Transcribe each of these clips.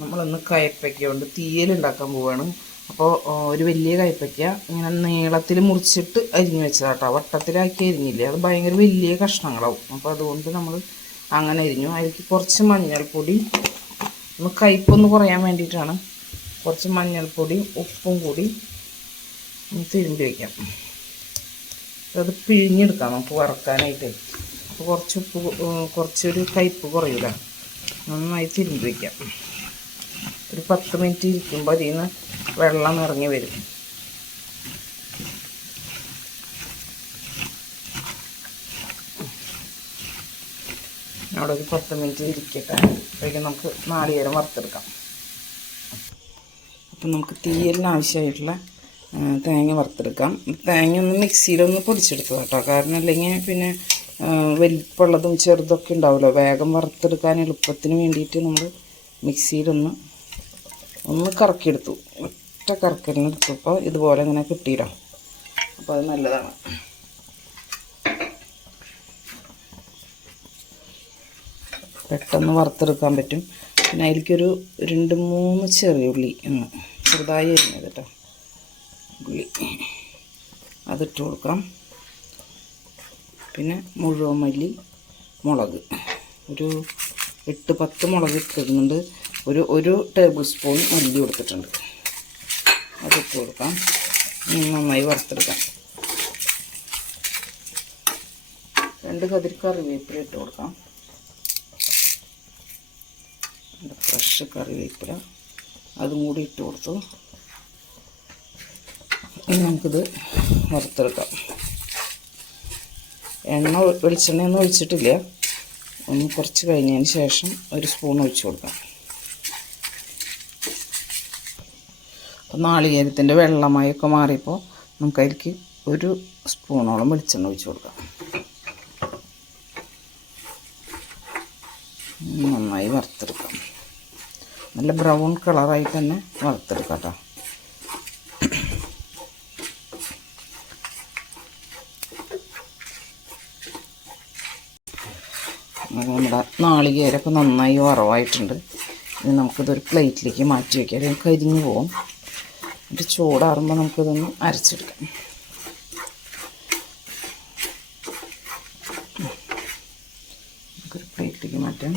നമ്മളൊന്ന് കയപ്പയ്ക്ക കൊണ്ട് തീയലുണ്ടാക്കാൻ പോവുകയാണ് അപ്പോൾ ഒരു വലിയ കയപ്പയ്ക്ക ഇങ്ങനെ നീളത്തിൽ മുറിച്ചിട്ട് അരിഞ്ഞു വെച്ചതാട്ടോ. വട്ടത്തിലാക്കി അരിഞ്ഞില്ലേ? അത് ഭയങ്കര വലിയ കഷ്ണങ്ങളാവും. അപ്പോൾ അതുകൊണ്ട് നമ്മൾ അങ്ങനെ അരിഞ്ഞു. അതിലേക്ക് കുറച്ച് മഞ്ഞൾപ്പൊടി ഒന്ന് കയ്പൊന്ന് കുറയാൻ വേണ്ടിയിട്ടാണ്. കുറച്ച് മഞ്ഞൾപ്പൊടിയും ഉപ്പും കൂടി ഒന്ന് തിരുമ്പി വയ്ക്കാം അത് പിഴിഞ്ഞെടുക്കാം നമുക്ക് വറക്കാനായിട്ട്. അപ്പോൾ കുറച്ച് ഉപ്പ് കുറച്ചൊരു കയ്പ്പ് കുറയില്ല നന്നായി തിരുമ്പി വയ്ക്കാം ഒരു പത്ത് മിനിറ്റ് ഇരിക്കുമ്പോൾ അതിൽ നിന്ന് വെള്ളം ഇറങ്ങി വരും. അവിടെ ഒരു പത്ത് മിനിറ്റ് ഇരിക്കട്ടെ. അപ്പോഴേക്കും നമുക്ക് നാളികേരം വറുത്തെടുക്കാം. അപ്പം നമുക്ക് തീയലിന് ആവശ്യമായിട്ടുള്ള തേങ്ങ വറുത്തെടുക്കാം. തേങ്ങ ഒന്ന് മിക്സിയിലൊന്ന് പൊടിച്ചെടുക്കുക കേട്ടോ. കാരണം അല്ലെങ്കിൽ പിന്നെ വലിപ്പമുള്ളതും ചെറുതൊക്കെ ഉണ്ടാവുമല്ലോ. വേഗം വറുത്തെടുക്കാൻ എളുപ്പത്തിന് വേണ്ടിയിട്ട് നമ്മൾ മിക്സിയിലൊന്ന് ഒന്ന് കറക്കിയെടുത്തു. ഒറ്റ കറക്കലിന് എടുത്തപ്പോൾ ഇതുപോലെ ഇങ്ങനെ കിട്ടിയിടാം. അപ്പോൾ അത് നല്ലതാണ്. പെട്ടെന്ന് വറുത്തെടുക്കാൻ പറ്റും. പിന്നെ അതിലേക്കൊരു രണ്ട് മൂന്ന് ചെറിയ ഉള്ളി ഒന്ന് ചെറുതായി അരിഞ്ഞത് കേട്ടോ. ഉള്ളി. അതിട്ട് കൊടുക്കാം. പിന്നെ മുഴുവൻ മല്ലി മുളക്. ഒരു എട്ട് പത്ത് മുളക് ഇട്ടിരുന്നുണ്ട് ഒരു ഒരു ടേബിൾ സ്പൂൺ മല്ലി കൊടുത്തിട്ടുണ്ട്. അതിട്ട് കൊടുക്കാം. നന്നായി വറുത്തെടുക്കാം. രണ്ട് കതിരി കറിവേപ്പില ഇട്ട് കൊടുക്കാം. ഫ്രഷ് കറിവേപ്പില. അതും കൂടി ഇട്ട് കൊടുത്തു. നമുക്കിത് വറുത്തെടുക്കാം. എണ്ണ വെളിച്ചെണ്ണയൊന്നും ഒഴിച്ചിട്ടില്ല. ഒന്ന് കുറച്ച് കഴിഞ്ഞതിന് ശേഷം ഒരു സ്പൂൺ ഒഴിച്ചു കൊടുക്കാം. അപ്പോൾ നാളികേരത്തിന്റെ വെള്ളമയൊക്കെ മാറിയപ്പോൾ നമുക്കതിലേക്ക് ഒരു സ്പൂണോളം വെളിച്ചെണ്ണ ഒഴിച്ച് കൊടുക്കാം. നന്നായി വറുത്തെടുക്കാം. നല്ല ബ്രൗൺ കളറായി തന്നെ വറുത്തെടുക്കാം കേട്ടോ. നമ്മുടെ നാളികേരൊക്കെ നന്നായി വറവായിട്ടുണ്ട്. ഇനി നമുക്കിതൊരു പ്ലേറ്റിലേക്ക് മാറ്റി വയ്ക്കാം. കരിഞ്ഞു പോകും. എന്നിട്ട് ചൂടാറുമ്പോൾ നമുക്കിതൊന്ന് അരച്ചെടുക്കാം. നമുക്കൊരു പ്ലേറ്റിലേക്ക് മാറ്റാം.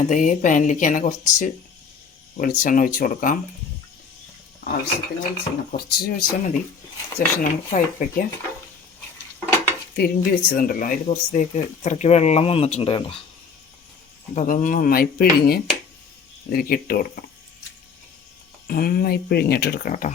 അതേ പാനിലേക്ക് തന്നെ കുറച്ച് വെളിച്ചെണ്ണ ഒഴിച്ച് കൊടുക്കാം. ആവശ്യത്തിന് വെളിച്ചെണ്ണ കുറച്ച് ഒഴിച്ചാൽ മതി. ശേഷം നമ്മൾ കയ്പ്പയ്ക്ക. തിരുമ്പി വെച്ചതുണ്ടല്ലോ. അതിൽ കുറച്ചത്തേക്ക് ഇത്രയ്ക്ക് വെള്ളം വന്നിട്ടുണ്ട് കേട്ടോ അപ്പോൾ അതൊന്ന് നന്നായി പിഴിഞ്ഞ് ഇതിലേക്ക് ഇട്ട് കൊടുക്കാം. നന്നായി പിഴിഞ്ഞിട്ട് എടുക്കാം കേട്ടോ.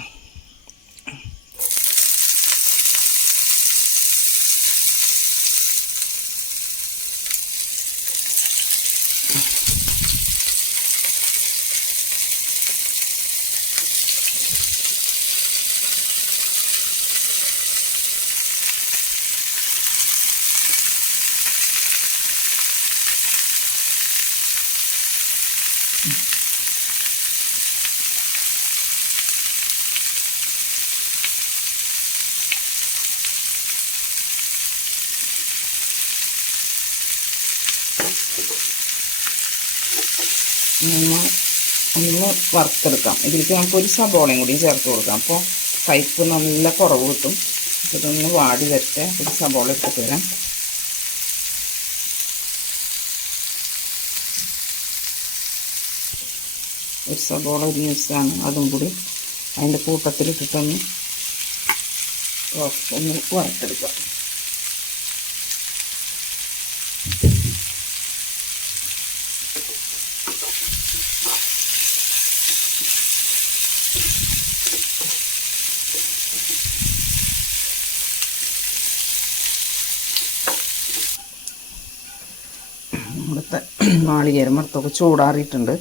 ഒന്ന് ഒന്ന് വറുത്തെടുക്കാം. ഇതിലേക്ക് നമുക്ക് ഒരു സബോളയും കൂടി ചേർത്ത് കൊടുക്കാം. അപ്പോൾ കയ്പ്പ് നല്ല കുറവ് കിട്ടും. ഇതൊന്ന് വാടി വരട്ടെ. ഒരു സബോള ഇട്ടിട്ട് വരാം. ഒരു സബോള ഒരു ന്യൂസാണ് അതും കൂടി അതിന്റെ കൂട്ടത്തിലിട്ടിട്ടൊന്ന് ഒന്ന് വറുത്തെടുക്കാം. നാളികേരം വറുത്തൊക്കെ ചൂടാറിയിട്ടുണ്ട്.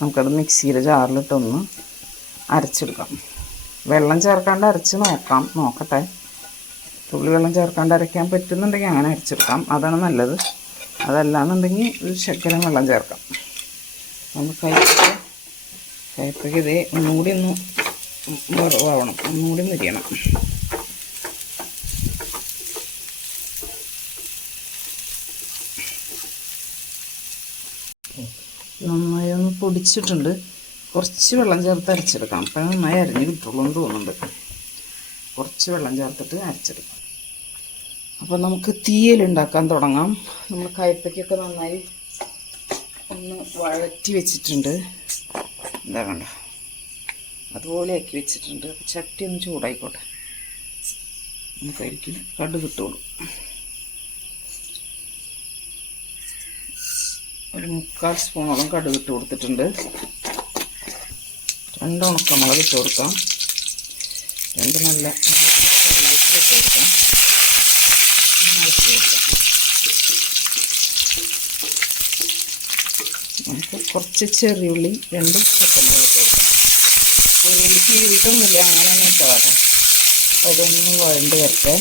നമുക്കത് മിക്സിയിലെ ജാറിലിട്ടൊന്ന് അരച്ചെടുക്കാം. വെള്ളം ചേർക്കാണ്ട് അരച്ച് നോക്കാം. നോക്കട്ടെ. തുള്ളി വെള്ളം ചേർക്കാണ്ട് അരയ്ക്കാൻ പറ്റുന്നുണ്ടെങ്കിൽ അങ്ങനെ അരച്ചെടുക്കാം. അതാണ് നല്ലത്. അതല്ലാന്നുണ്ടെങ്കിൽ ഒരു ശക്കരം വെള്ളം ചേർക്കാം. നമുക്ക് കയ്പ കയ്പയ്ക്ക് ഇതേ ഒന്നുകൂടി ഒന്ന് വറവാവണം ഒന്നുകൂടി മുരിയണം നന്നായി ഒന്ന് പൊടിച്ചിട്ടുണ്ട്. കുറച്ച് വെള്ളം ചേർത്ത് അരച്ചെടുക്കാം അപ്പം നന്നായി അരിഞ്ഞ് കിട്ടുള്ളൂ എന്ന് തോന്നുന്നുണ്ട്. കുറച്ച് വെള്ളം ചേർത്തിട്ട് അരച്ചെടുക്കാം അപ്പോൾ നമുക്ക് തീയലുണ്ടാക്കാൻ തുടങ്ങാം. നമ്മൾ കയ്പ്പയ്ക്കൊക്കെ നന്നായി ഒന്ന് വഴറ്റി വെച്ചിട്ടുണ്ട്. എന്താ കണ്ട? അതുപോലെയാക്കി വെച്ചിട്ടുണ്ട്. ചട്ടി ഒന്ന് ചൂടായിക്കോട്ടെ. നമുക്കായിരിക്കും കടുക് ഒരു മുക്കാൽ സ്പൂണോളം കടുക് ഇട്ട് കൊടുത്തിട്ടുണ്ട്. രണ്ട് ഉണക്കമുളക് ഇട്ട് കൊടുക്കാം. രണ്ട് നല്ല ഇട്ട് കൊടുക്കാം. നമുക്ക് കുറച്ച് ചെറിയുള്ളി രണ്ട് പച്ചമുളക് ഇട്ട് കൊടുക്കാം. ചെറിയുള്ളി കീറിയിട്ടൊന്നുമില്ല അങ്ങനെ തന്നെ ഇട്ടോ അതൊന്നും അപ്പോൾ അതൊന്ന് വഴണ്ട് വരട്ടെ.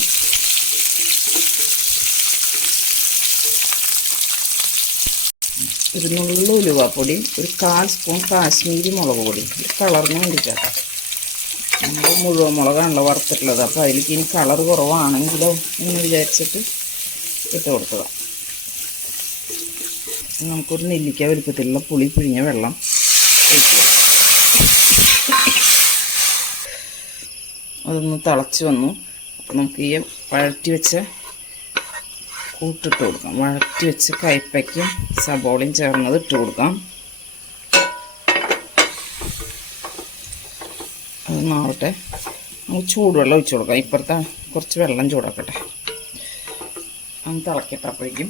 ഒരു നുള്ള ഉലുവാപ്പൊടി ഒരു കാൽ സ്പൂൺ കാശ്മീരി മുളക് പൊടി. കളറിന് വേണ്ടിയിട്ടാട്ടോ. നമ്മൾ മുഴുവൻ മുളകാണല്ലോ വറുത്തിട്ടുള്ളത്. അപ്പോൾ അതിലേക്ക് ഇനി കളർ കുറവാണെങ്കിലോ എന്ന് വിചാരിച്ചിട്ട് ഇട്ട് കൊടുക്കുക. നമുക്കൊരു നെല്ലിക്ക വലുപ്പത്തിലുള്ള പുളി പിഴിഞ്ഞ വെള്ളം അതൊന്ന് തിളച്ച് വന്നു. നമുക്ക് ഈ വഴറ്റി വെച്ച കൂട്ടിട്ട് കൊടുക്കാം. വഴറ്റി വെച്ച് കയ്പ്പയ്ക്കും സബോളയും ചേർന്നത് ഇട്ട് കൊടുക്കാം. അത് മാറട്ടെ. നമുക്ക് ചൂടുവെള്ളം ഒഴിച്ച് കൊടുക്കാം. ഇപ്പുറത്തെ കുറച്ച് വെള്ളം ചൂടാക്കട്ടെ. അത് തിളക്കിട്ടപ്പോഴേക്കും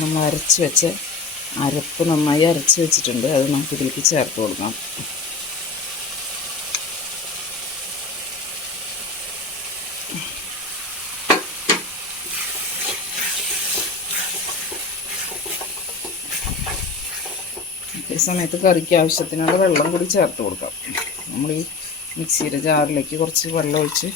നമ്മൾ അരച്ച് വെച്ച് അരപ്പ് നന്നായി അരച്ച് വെച്ചിട്ടുണ്ട്. അത് നമുക്ക് ഇതിലേക്ക് ചേർത്ത് കൊടുക്കാം. സമയത്ത് കറിക്ക് ആവശ്യത്തിനുള്ള വെള്ളം കൂടി ചേർത്ത് കൊടുക്കാം. നമ്മൾ ഈ മിക്സിയുടെ ജാറിലേക്ക് കുറച്ച് വെള്ളം ഒഴിച്ച്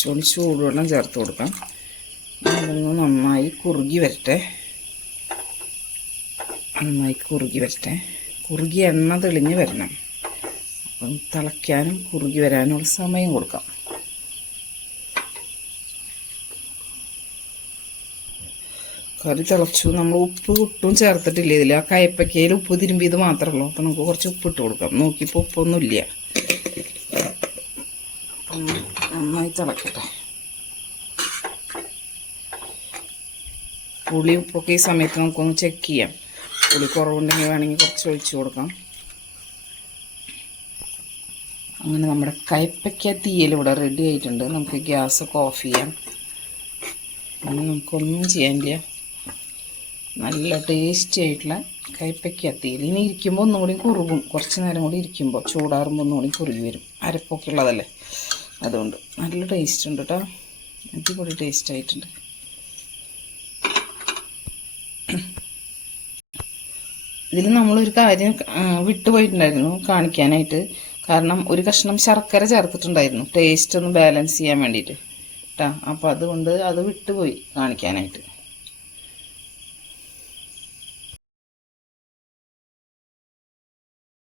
ചുവടി ചൂടുവെള്ളം ചേർത്ത് കൊടുക്കാം. അതൊന്ന് നന്നായി കുറുകി വരട്ടെ. നന്നായി കുറുകി വരട്ടെ. കുറുകി എണ്ണ തെളിഞ്ഞ് വരണം. തിളയ്ക്കാനും കുറുകി വരാനുള്ള സമയം കൊടുക്കാം. കറി തിളച്ചു നമ്മൾ ഉപ്പ് ഒട്ടും ചേർത്തിട്ടില്ല ഇതിൽ ആ കയപ്പക്കയിൽ ഉപ്പ് തിരുമ്പിയത് മാത്രമേ ഉള്ളൂ. അപ്പം നമുക്ക് കുറച്ച് ഉപ്പ് ഇട്ട് കൊടുക്കാം. നോക്കിയപ്പോൾ ഉപ്പൊന്നുമില്ല. നന്നായി തിളക്കട്ടെ. പുളി ഉപ്പൊക്കെ ഈ സമയത്ത് നമുക്കൊന്ന് ചെക്ക് ചെയ്യാം. പുളി കുറവുണ്ടെങ്കിൽ വേണമെങ്കിൽ കുറച്ച് ഒഴിച്ചു കൊടുക്കാം. അങ്ങനെ നമ്മുടെ കയ്പ്പയ്ക്ക തീയൽ ഇവിടെ റെഡി ആയിട്ടുണ്ട്. നമുക്ക് ഗ്യാസ് ഒക്കെ ഓഫ് ചെയ്യാം. അങ്ങനെ നമുക്കൊന്നും ചെയ്യാനില്ല നല്ല ടേസ്റ്റി ആയിട്ടുള്ള കയ്പ്പയ്ക്ക തീയൽ. ഇനി ഇരിക്കുമ്പോൾ ഒന്നും കൂടി കുറുകും. കുറച്ച് നേരം കൂടി ഇരിക്കുമ്പോൾ ചൂടാറുമ്പോൾ ഒന്നും കൂടി കുറുകി വരും. അരപ്പൊക്കെ ഉള്ളതല്ലേ? അതുകൊണ്ട് നല്ല ടേസ്റ്റ് ഉണ്ട് കേട്ടോ അടിപൊളി ടേസ്റ്റ് ആയിട്ടുണ്ട്. ഇതിൽ നമ്മളൊരു കാര്യം വിട്ടുപോയിട്ടുണ്ടായിരുന്നു കാണിക്കാനായിട്ട്. കാരണം ഒരു കഷ്ണം ശർക്കര ചേർത്തിട്ടുണ്ടായിരുന്നു. ടേസ്റ്റ് ഒന്ന് ബാലൻസ് ചെയ്യാൻ വേണ്ടിയിട്ട്. കേട്ടോ അപ്പോൾ അതുകൊണ്ട് അത് വിട്ടുപോയി കാണിക്കാനായിട്ട്.